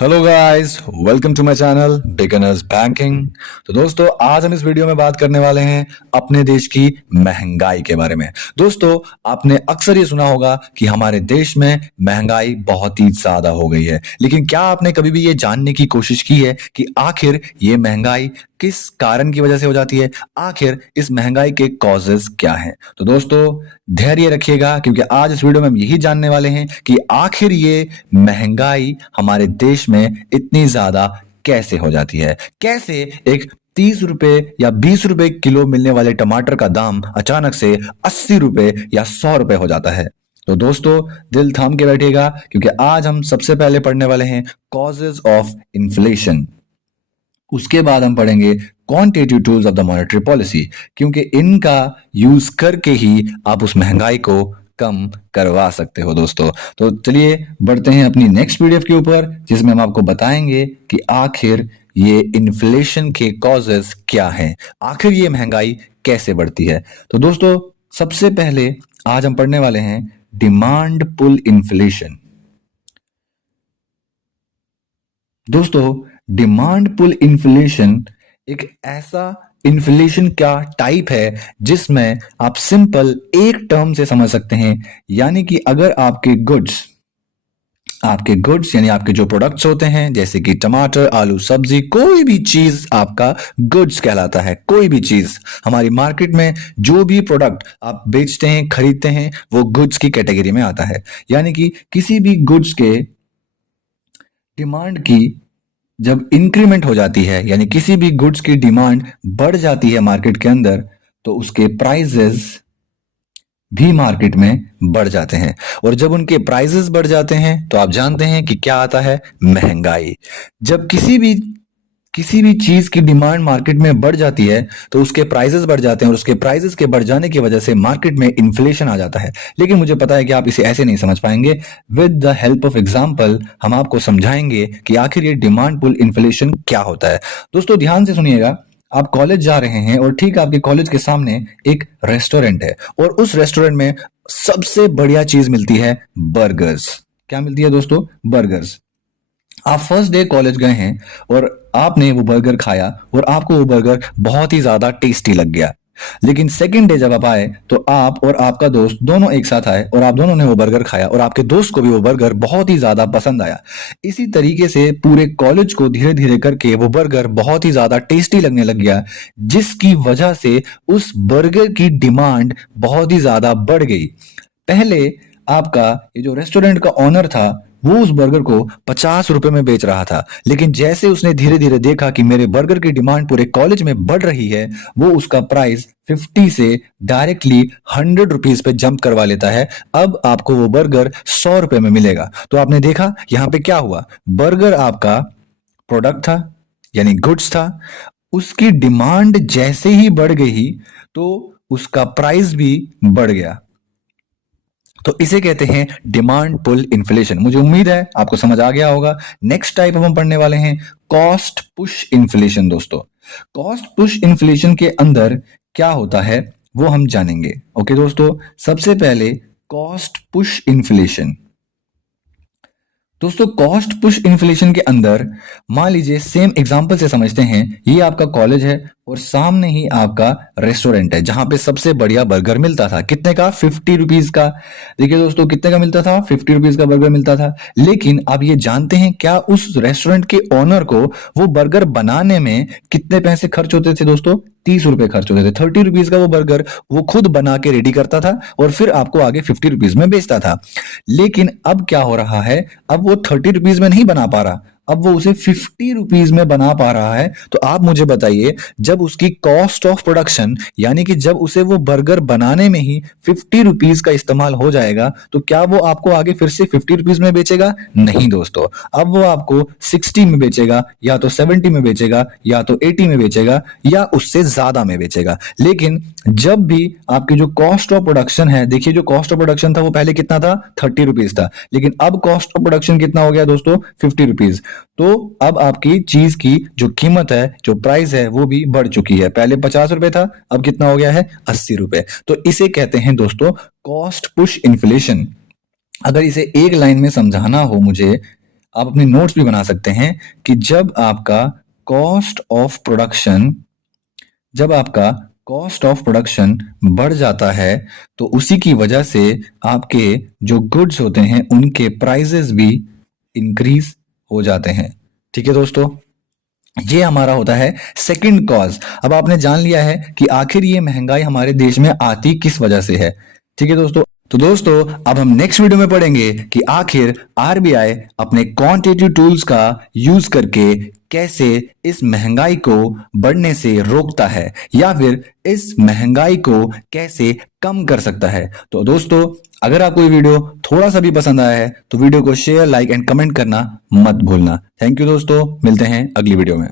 Hello guys, welcome to my channel beginners banking. तो दोस्तों, आज हम इस वीडियो में बात करने वाले हैं अपने देश की महंगाई के बारे में। दोस्तों, आपने अक्सर ये सुना होगा कि हमारे देश में महंगाई बहुत ही ज्यादा हो गई है, लेकिन क्या आपने कभी भी ये जानने की कोशिश की है कि आखिर ये महंगाई किस कारण की वजह से हो जाती है? आखिर इस महंगाई के कॉजेस क्या हैं? तो दोस्तों, धैर्य रखिएगा, क्योंकि आज इस वीडियो में हम यही जानने वाले हैं कि आखिर ये महंगाई हमारे देश में इतनी ज्यादा कैसे हो जाती है। कैसे एक 30 रुपए या 20 रुपए किलो मिलने वाले टमाटर का दाम अचानक से 80 रुपए या 100 रुपए हो जाता है। तो दोस्तों, दिल थाम के बैठिएगा, क्योंकि आज हम सबसे पहले पढ़ने वाले हैं कॉजेज ऑफ इन्फ्लेशन। उसके बाद हम पढ़ेंगे quantitative tools of the monetary policy, क्योंकि इनका यूज करके ही आप उस महंगाई को कम करवा सकते हो। दोस्तों, तो चलिए बढ़ते हैं अपनी नेक्स्ट पीडीएफ के ऊपर, जिसमें हम आपको बताएंगे कि आखिर ये इन्फ्लेशन के कॉजेस क्या हैं, आखिर ये महंगाई कैसे बढ़ती है। तो दोस्तों, सबसे पहले आज हम पढ़ने वाले हैं डिमांड पुल इन्फ्लेशन। दोस्तों, डिमांड पुल इन्फ्लेशन एक ऐसा इन्फ्लेशन का टाइप है जिसमें आप सिंपल एक टर्म से समझ सकते हैं, यानी कि अगर आपके गुड्स यानी आपके जो प्रोडक्ट्स होते हैं, जैसे कि टमाटर, आलू, सब्जी, कोई भी चीज आपका गुड्स कहलाता है। कोई भी चीज हमारी मार्केट में, जो भी प्रोडक्ट आप बेचते हैं, खरीदते हैं, वो गुड्स की कैटेगरी में आता है। यानी कि किसी भी गुड्स के डिमांड की जब इंक्रीमेंट हो जाती है, यानी किसी भी गुड्स की डिमांड बढ़ जाती है मार्केट के अंदर, तो उसके प्राइजेस भी मार्केट में बढ़ जाते हैं। और जब उनके प्राइजेस बढ़ जाते हैं तो आप जानते हैं कि क्या आता है? महंगाई। जब किसी भी चीज की डिमांड मार्केट में बढ़ जाती है तो उसके प्राइसेस बढ़ जाते हैं, और उसके प्राइसेस के बढ़ जाने की वजह से मार्केट में इन्फ्लेशन आ जाता है। लेकिन मुझे पता है कि आप इसे ऐसे नहीं समझ पाएंगे। With the help of example हम आपको समझाएंगे कि आखिर ये डिमांड पुल इन्फ्लेशन क्या होता है। दोस्तों, ध्यान से सुनिएगा। आप कॉलेज जा रहे हैं और ठीक आपके कॉलेज के सामने एक रेस्टोरेंट है, और उस रेस्टोरेंट में सबसे बढ़िया चीज मिलती है बर्गर्स। क्या मिलती है दोस्तों? बर्गर्स। आप फर्स्ट डे कॉलेज गए हैं और आपने वो बर्गर खाया, और आपको वो बर्गर बहुत ही ज्यादा टेस्टी लग गया। लेकिन सेकंड डे जब आप आए तो आप और आपका दोस्त दोनों एक साथ आए, और आप दोनों ने वो बर्गर खाया, और आपके दोस्त को भी वो बर्गर बहुत ही ज्यादा पसंद आया। इसी तरीके से पूरे कॉलेज को धीरे धीरे करके वो बर्गर बहुत ही ज्यादा टेस्टी लगने लग गया, जिसकी वजह से उस बर्गर की डिमांड बहुत ही ज्यादा बढ़ गई। पहले आपका ये जो रेस्टोरेंट का ऑनर था, वो उस बर्गर को 50 रुपए में बेच रहा था, लेकिन जैसे उसने धीरे धीरे देखा कि मेरे बर्गर की डिमांड पूरे कॉलेज में बढ़ रही है, वो उसका प्राइस 50 से डायरेक्टली 100 रुपीज पे जंप करवा लेता है। अब आपको वो बर्गर 100 रुपए में मिलेगा। तो आपने देखा यहाँ पे क्या हुआ? बर्गर आपका प्रोडक्ट था, यानी गुड्स था, उसकी डिमांड जैसे ही बढ़ गई तो उसका प्राइस भी बढ़ गया। तो इसे कहते हैं डिमांड पुल इन्फ्लेशन। मुझे उम्मीद है आपको समझ आ गया होगा। नेक्स्ट टाइप हम पढ़ने वाले हैं कॉस्ट पुश इन्फ्लेशन। दोस्तों, कॉस्ट पुश इन्फ्लेशन के अंदर क्या होता है वो हम जानेंगे। ओके दोस्तों, सबसे पहले कॉस्ट पुश इन्फ्लेशन। दोस्तों, कॉस्ट पुश इन्फ्लेशन के अंदर मान लीजिए, सेम एग्जांपल से समझते हैं। ये आपका कॉलेज है और सामने ही आपका रेस्टोरेंट है, जहां पे सबसे बढ़िया बर्गर मिलता था। कितने का? 50 रुपीज का। देखिए दोस्तों, कितने का मिलता था? 50 रुपीज का बर्गर मिलता था। लेकिन आप ये जानते हैं क्या उस रेस्टोरेंट के ओनर को वो बर्गर बनाने में कितने पैसे खर्च होते थे? दोस्तों, 30 रुपए खर्च होते थे। 30 रुपीज का वो बर्गर वो खुद बना के रेडी करता था, और फिर आपको आगे 50 रुपीज में बेचता था। लेकिन अब क्या हो रहा है? अब वो 30 रुपीज में नहीं बना पा रहा, अब वो उसे 50 रुपीज में बना पा रहा है। तो आप मुझे बताइए, जब उसकी कॉस्ट ऑफ प्रोडक्शन, यानी कि जब उसे वो बर्गर बनाने में ही 50 रुपीज का इस्तेमाल हो जाएगा, तो क्या वो आपको आगे फिर से 50 रुपीज में बेचेगा? नहीं दोस्तों, अब वो आपको 60 में बेचेगा, या तो 70 में बेचेगा, या तो 80 में बेचेगा, या उससे ज्यादा में बेचेगा। लेकिन जब भी आपकी जो कॉस्ट ऑफ प्रोडक्शन है, देखिए जो कॉस्ट ऑफ प्रोडक्शन था वो पहले कितना था? 30 रुपीज था, लेकिन अब कॉस्ट ऑफ प्रोडक्शन कितना हो गया दोस्तों? 50 रुपीज। तो अब आपकी चीज की जो कीमत है, जो प्राइस है, वो भी बढ़ चुकी है। पहले 50 रुपए था, अब कितना हो गया है? 80 रुपए। तो इसे कहते हैं दोस्तों कॉस्ट पुश इन्फ्लेशन। अगर इसे एक लाइन में समझाना हो मुझे, आप अपने नोट्स भी बना सकते हैं कि जब आपका कॉस्ट ऑफ प्रोडक्शन बढ़ जाता है तो उसी की वजह से आपके जो गुड्स होते हैं उनके प्राइसेस भी इंक्रीज हो जाते हैं। ठीक है दोस्तों, ये हमारा होता है सेकंड कॉज। अब आपने जान लिया है कि आखिर ये महंगाई हमारे देश में आती किस वजह से है। ठीक है दोस्तों, तो दोस्तों अब हम नेक्स्ट वीडियो में पढ़ेंगे कि आखिर आरबीआई अपने क्वांटिटेटिव टूल्स का यूज करके कैसे इस महंगाई को बढ़ने से रोकता है या फिर इस महंगाई को कैसे कम कर सकता है। तो दोस्तों अगर आपको ये वीडियो थोड़ा सा भी पसंद आया है तो वीडियो को शेयर, लाइक एंड कमेंट करना मत भूलना। थैंक यू दोस्तों, मिलते हैं अगली वीडियो में।